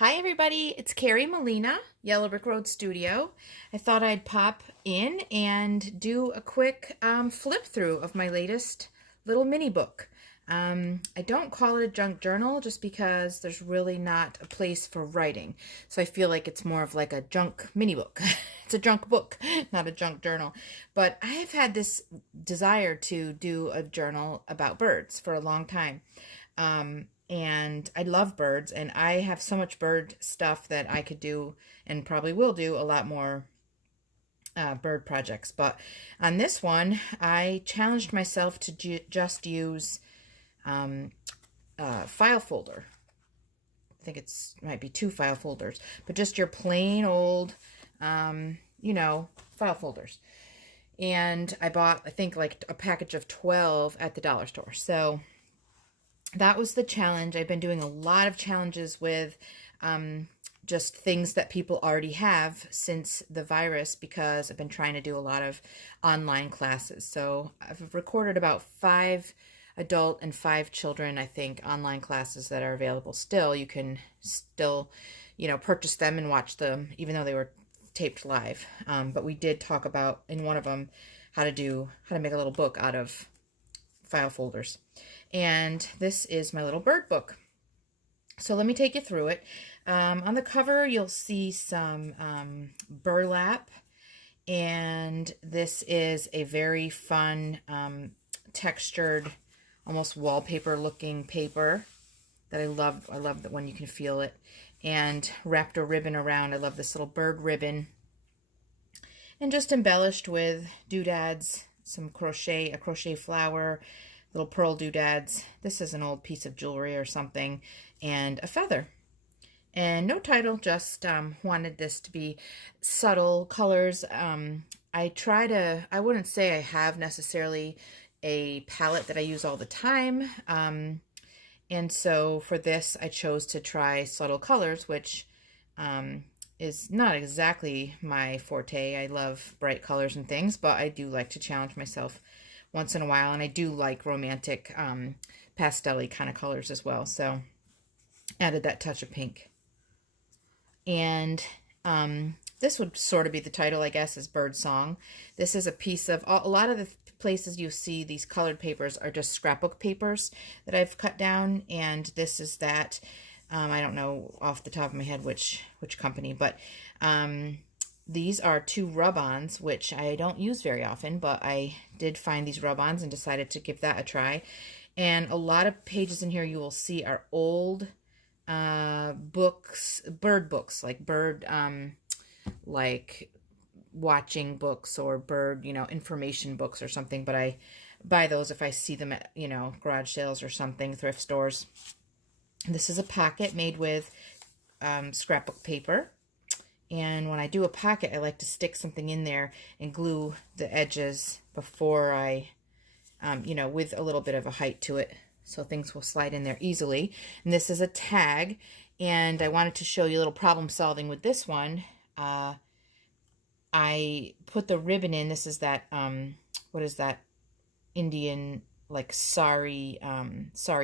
Hi everybody, it's Carrie Molina, Yellow Brick Road Studio. I thought I'd pop in and do a quick flip through of my latest little mini book. I don't call it a junk journal just because there's really not a place for writing. So I feel like it's more of like a junk mini book. It's a junk book, not a junk journal. But I've had this desire to do a journal about birds for a long time. And I love birds, and I have so much bird stuff that I could do and probably will do a lot more bird projects. But on this one, I challenged myself to just use file folder. I think it's might be two file folders, but just your plain old, file folders. And I bought, I think, like a package of 12 at the dollar store. So that was the challenge. I've been doing a lot of challenges with just things that people already have since the virus because I've been trying to do a lot of online classes. So I've recorded about 5 adult and 5 children, I think, online classes that are available still. You can still, purchase them and watch them, even though they were taped live. But we did talk about in one of them how to make a little book out of file folders. And this is my little bird book. So let me take you through it. On the cover, you'll see some burlap, and this is a very fun textured, almost wallpaper-looking paper that I love. I love that when you can feel it. And wrapped a ribbon around. I love this little bird ribbon. And just embellished with doodads, some crochet, a crochet flower, little pearl doodads. This is an old piece of jewelry or something, and a feather. And no title, just wanted this to be subtle colors. I wouldn't say I have necessarily a palette that I use all the time. And so for this, I chose to try subtle colors, which is not exactly my forte. I love bright colors and things, but I do like to challenge myself once in a while, and I do like romantic pastel-y kind of colors as well, so added that touch of pink. And this would sort of be the title, I guess, is Bird Song. This is a piece of, a lot of the places you see these colored papers are just scrapbook papers that I've cut down, and this is that. I don't know off the top of my head which company, but these are 2 rub-ons, which I don't use very often, but I did find these rub-ons and decided to give that a try. And a lot of pages in here you will see are old books, bird books, like bird, like watching books or bird, information books or something. But I buy those if I see them at, garage sales or something, thrift stores. This is a pocket made with scrapbook paper. And when I do a pocket, I like to stick something in there and glue the edges before I, with a little bit of a height to it, so things will slide in there easily. And this is a tag, and I wanted to show you a little problem solving with this one. I put the ribbon in. This is that, what is that, Indian, like, sari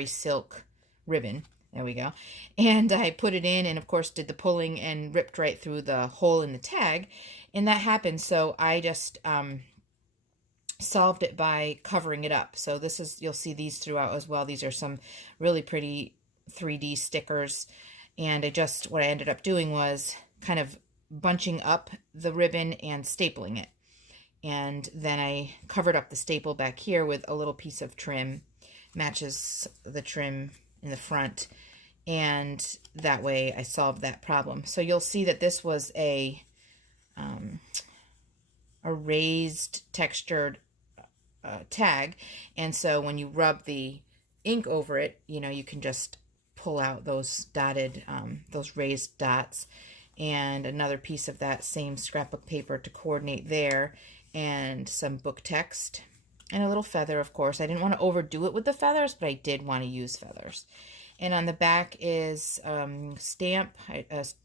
silk ribbon. There we go. And I put it in and, of course, did the pulling and ripped right through the hole in the tag. And that happened. So I just solved it by covering it up. So this is, you'll see these throughout as well. These are some really pretty 3D stickers. And what I ended up doing was kind of bunching up the ribbon and stapling it. And then I covered up the staple back here with a little piece of trim. Matches the trim in the front, and that way I solved that problem. So you'll see that this was a raised textured tag, and so when you rub the ink over it, you can just pull out those dotted, those raised dots, and another piece of that same scrapbook paper to coordinate there, and some book text. And a little feather, of course. I didn't want to overdo it with the feathers, but I did want to use feathers. And on the back is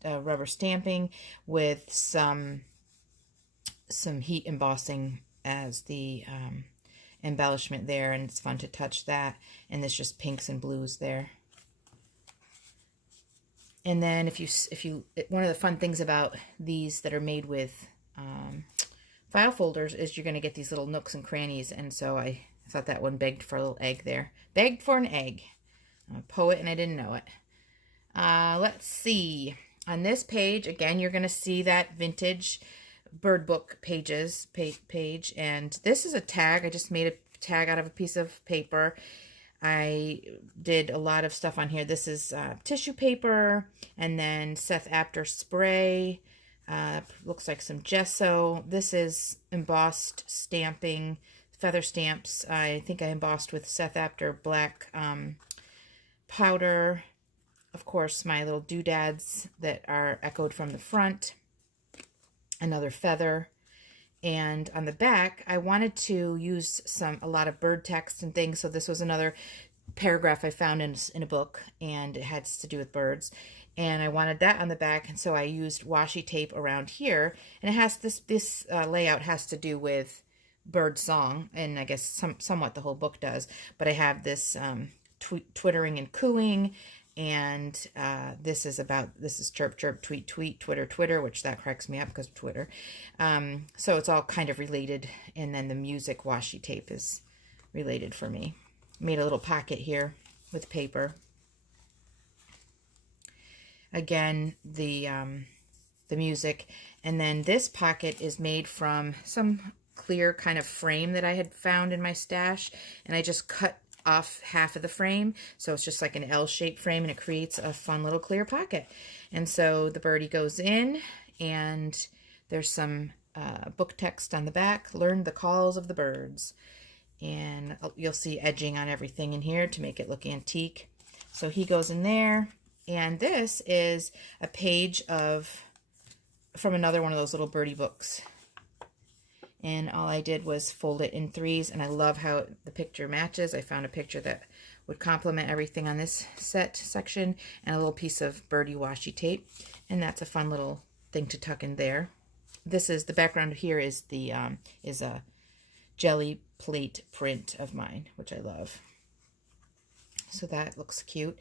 rubber stamping with some heat embossing as the embellishment there, and it's fun to touch that. And there's just pinks and blues there. And then one of the fun things about these that are made with file folders is you're going to get these little nooks and crannies. And so I thought that one begged for a little egg there. Begged for an egg. I'm a poet and I didn't know it. Let's see. On this page, again, you're going to see that vintage bird book page. And this is a tag. I just made a tag out of a piece of paper. I did a lot of stuff on here. This is tissue paper, and then Seth Apter spray. Looks like some gesso. This is embossed stamping, feather stamps. I think I embossed with Seth Apter black powder. Of course, my little doodads that are echoed from the front. Another feather. And on the back, I wanted to use a lot of bird text and things. So this was another paragraph I found in a book, and it had to do with birds. And I wanted that on the back, and so I used washi tape around here. And it has this layout has to do with bird song, and I guess somewhat the whole book does. But I have this twittering and cooing. And this is chirp, chirp, tweet, tweet, Twitter, Twitter, which that cracks me up because of Twitter. So it's all kind of related. And then the music washi tape is related for me. Made a little pocket here with paper. Again, the music. And then this pocket is made from some clear kind of frame that I had found in my stash. And I just cut off half of the frame, so it's just like an L-shaped frame, and it creates a fun little clear pocket. And so the birdie goes in, and there's some book text on the back. Learn the calls of the birds, and you'll see edging on everything in here to make it look antique. So he goes in there, and this is a page from another one of those little birdie books. And all I did was fold it in threes, and I love how the picture matches. I found a picture that would complement everything on this section, and a little piece of birdie washi tape, and that's a fun little thing to tuck in there. This is the background here is a jelly plate print of mine, which I love. So that looks cute.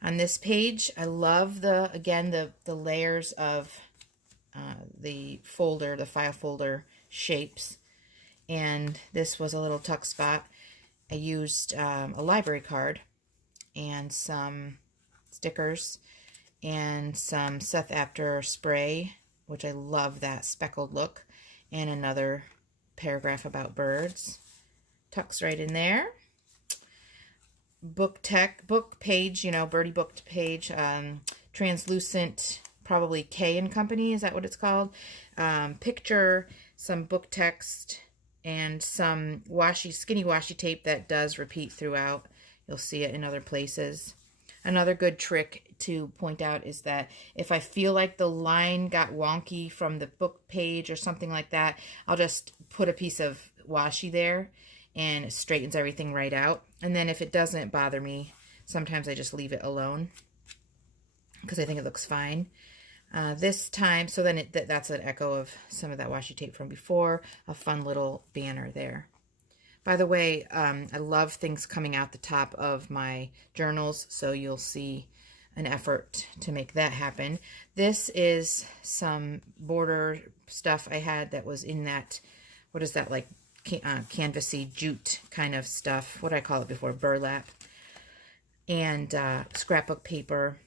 On this page, I love the layers of the file folder shapes, and this was a little tuck spot. I used a library card and some stickers and some Seth Apter spray, which I love that speckled look, and another paragraph about birds. Tucks right in there. Book page, birdie book page, translucent, probably K and Company, is that what it's called? Picture, some book text, and some skinny washi tape that does repeat throughout. You'll see it in other places. Another good trick to point out is that if I feel like the line got wonky from the book page or something like that, I'll just put a piece of washi there, and it straightens everything right out. And then if it doesn't bother me, sometimes I just leave it alone because I think it looks fine. This time, so then that's an echo of some of that washi tape from before. A fun little banner there. By the way, I love things coming out the top of my journals, so you'll see an effort to make that happen. This is some border stuff I had that was in that, what is that, like canvasy jute kind of stuff. What did I call it before? Burlap. And scrapbook paper.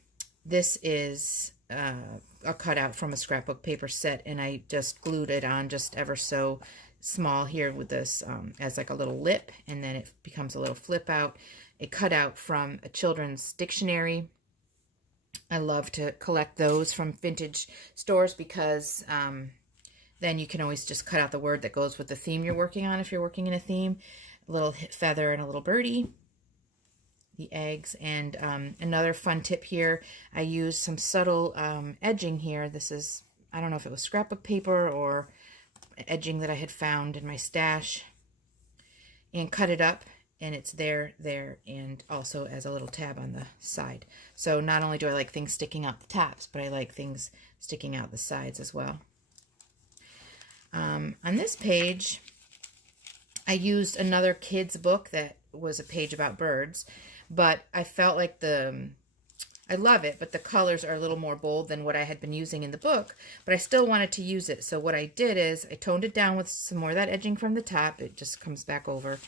This is a cutout from a scrapbook paper set, and I just glued it on just ever so small here with this as like a little lip, and then it becomes a little flip out. A cutout from a children's dictionary. I love to collect those from vintage stores because then you can always just cut out the word that goes with the theme you're working on if you're working in a theme. A little feather and a little birdie. The eggs. And another fun tip here, I used some subtle edging here. This is, I don't know if it was scrapbook paper or edging that I had found in my stash, and cut it up, and it's there, and also as a little tab on the side. So not only do I like things sticking out the tops, but I like things sticking out the sides as well. On this page, I used another kid's book that was a page about birds, but I felt like I love it, but the colors are a little more bold than what I had been using in the book, but I still wanted to use it. So what I did is I toned it down with some more of that edging from the top. It just comes back over.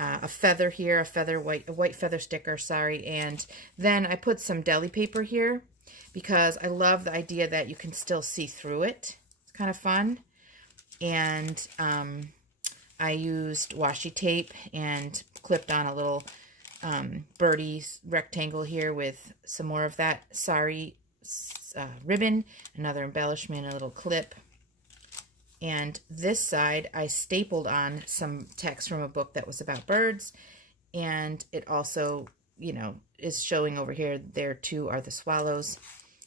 A feather here, a white feather sticker, sorry. And then I put some deli paper here because I love the idea that you can still see through it. It's kind of fun. And I used washi tape and clipped on a little birdie rectangle here with some more of that sari ribbon, another embellishment, a little clip. And this side, I stapled on some text from a book that was about birds. And it also, you know, is showing over here, there too are the swallows.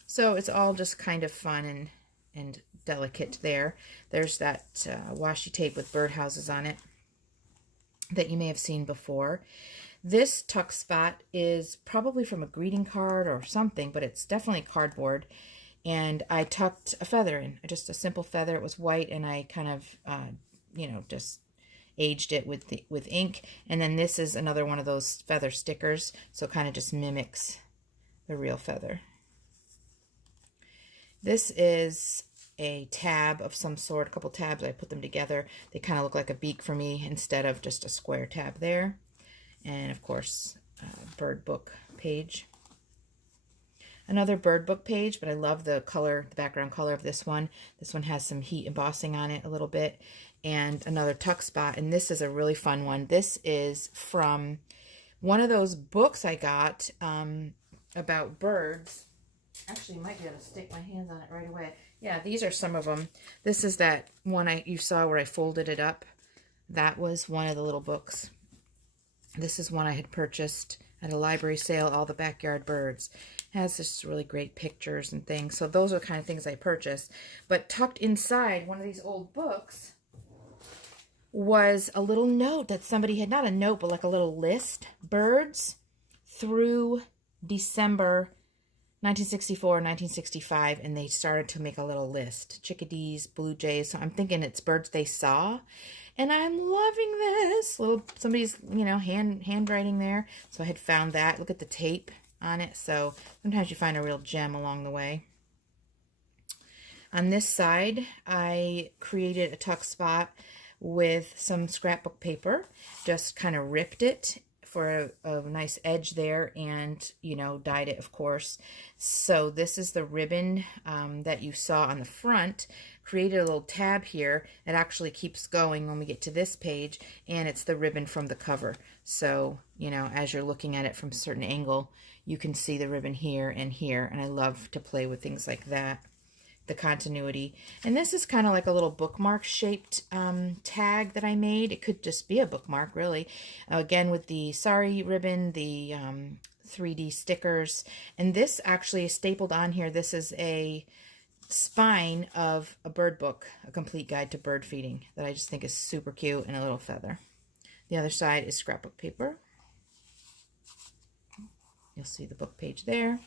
So it's all just kind of fun and delicate there. There's that washi tape with birdhouses on it that you may have seen before. This tuck spot is probably from a greeting card or something, but it's definitely cardboard. And I tucked a feather in, just a simple feather. It was white, and I kind of, you know, just aged it with ink. And then this is another one of those feather stickers, so it kind of just mimics the real feather. This is a tab of some sort, a couple tabs. I put them together. They kind of look like a beak for me instead of just a square tab there. And of course, bird book page. Another bird book page, but I love the color, the background color of this one. This one has some heat embossing on it a little bit. And another tuck spot, and this is a really fun one. This is from one of those books I got about birds. Actually, I might be able to stick my hands on it right away. Yeah, these are some of them. This is that one you saw where I folded it up. That was one of the little books. This is one I had purchased at a library sale, All the Backyard Birds. It has just really great pictures and things. So those are the kind of things I purchased. But tucked inside one of these old books was a little note that somebody had, not a note, but like a little list. Birds through December 1964, 1965, and they started to make a little list. Chickadees, blue jays. So I'm thinking it's birds they saw. And I'm loving this. Little somebody's, you know, handwriting there. So I had found that. Look at the tape on it. So sometimes you find a real gem along the way. On this side, I created a tuck spot with some scrapbook paper. Just kind of ripped it for a nice edge there, and, you know, dyed it, of course. So this is the ribbon that you saw on the front. Created a little tab here. It actually keeps going when we get to this page, and it's the ribbon from the cover. So, you know, as you're looking at it from a certain angle, you can see the ribbon here, and I love to play with things like that, the continuity. And this is kind of like a little bookmark shaped tag that I made. It could just be a bookmark, really. Again, with the sari ribbon, the 3D stickers, and this actually is stapled on here. This is a spine of a bird book, A Complete Guide to Bird Feeding, that I just think is super cute, and a little feather. The other side is scrapbook paper. You'll see the book page there.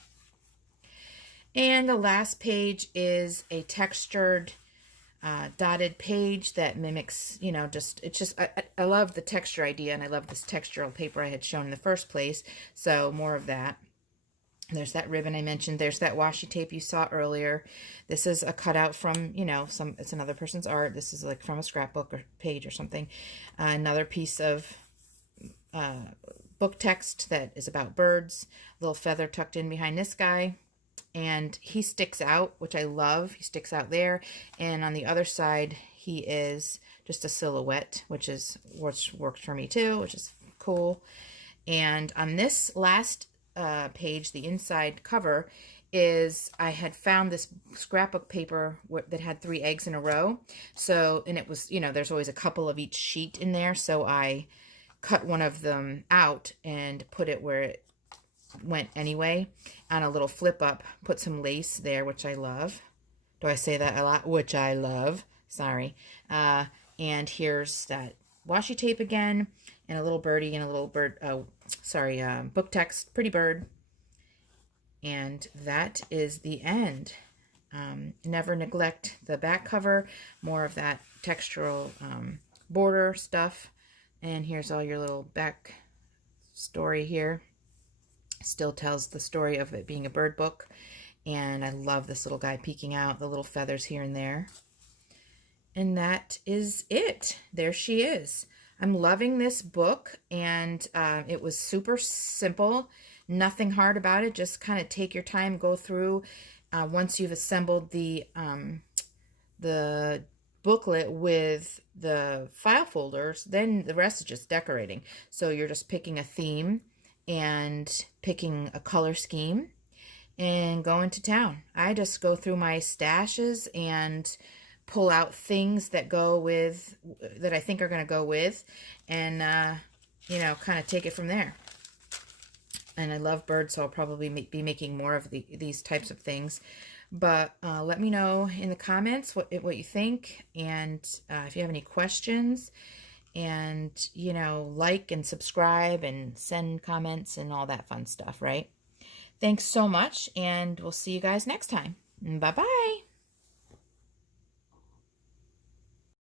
And the last page is a textured dotted page that mimics, you know, I love the texture idea, and I love this textural paper I had shown in the first place. So more of that. There's that ribbon I mentioned. There's that washi tape you saw earlier. This is a cutout from, you know, it's another person's art. This is like from a scrapbook or page or something. Another piece of book text that is about birds. A little feather tucked in behind this guy. And he sticks out, which I love. He sticks out there. And on the other side, he is just a silhouette, which works for me too, which is cool. And on this last page, the inside cover, is I had found this scrapbook paper that had 3 eggs in a row. So, and it was, you know, there's always a couple of each sheet in there. So I cut one of them out and put it where it went anyway, on a little flip up, put some lace there, which I love. Do I say that a lot? Which I love. Sorry. And here's that washi tape again, and a little birdie and a little bird, book text, pretty bird. And that is the end. Never neglect the back cover, more of that textural border stuff. And here's all your little back story here. Still tells the story of it being a bird book. And I love this little guy peeking out, the little feathers here and there. And that is it. There she is. I'm loving this book, and it was super simple, nothing hard about it. Just kind of take your time, go through. Once you've assembled the booklet with the file folders, then the rest is just decorating. So you're just picking a theme and picking a color scheme and going to town. I just go through my stashes and pull out things that go with, that I think are going to go with, and you know, kind of take it from there. And I love birds, so I'll probably be making more of these types of things. But let me know in the comments what you think, and if you have any questions, and you know, like and subscribe and send comments and all that fun stuff, right? Thanks so much, and we'll see you guys next time. Bye bye.